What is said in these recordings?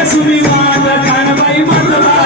Kasumi Wanda Kanabai Mandala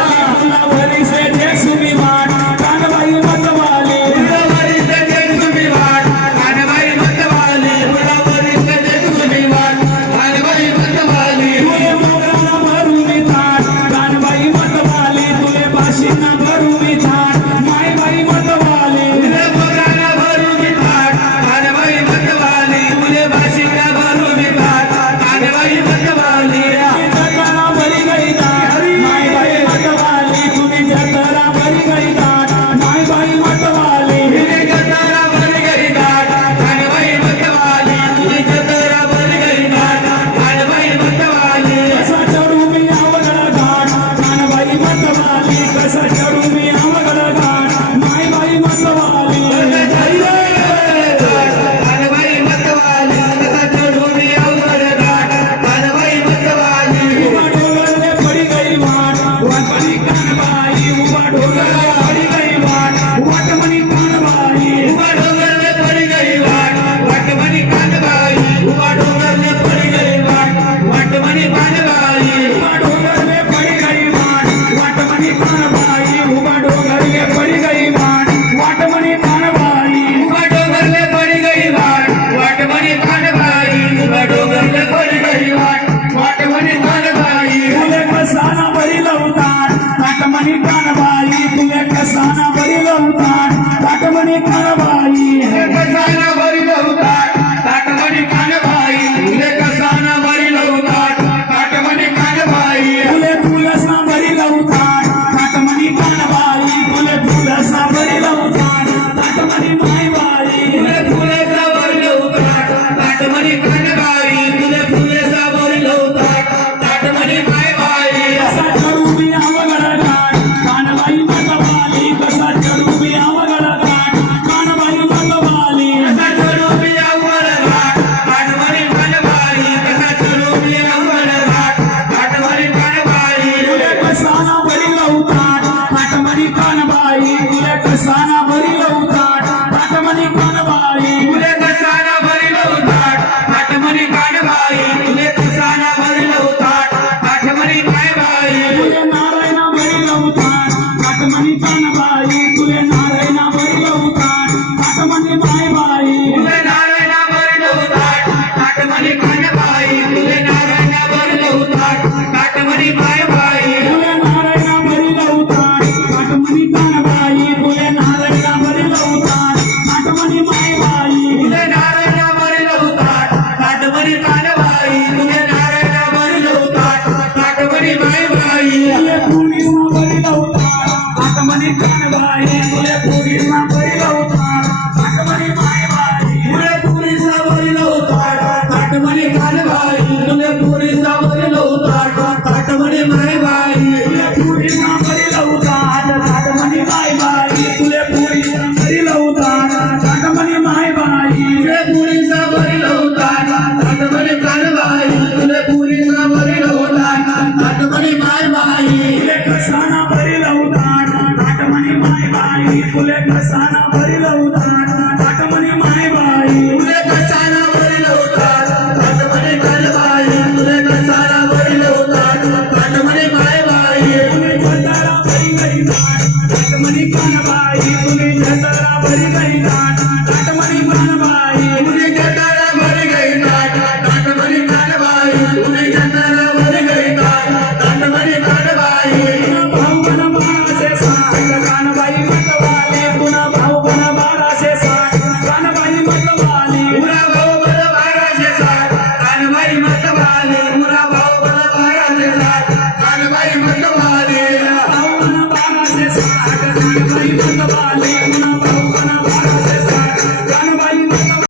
Kasana भरील उतार ताटमणी कानबाई तुले कसाना भरील उतार ताटमणी कानबाई। कसाना भरील उतार ताटमणी कानबाई तुले कसाना भरील उतार ताटमणी कानबाई। तुले फुलसा भरील उतार ताटमणी कानबाई तुले फुलसा भरील उतार ताटमणी मायबाई तुले फुलसा भरील उतार ताटमणी कान Sabe, बाई। तुले घसाना भरील उदार भरी गई दाट टाट म्हणे कान बाई। भरी गई दाट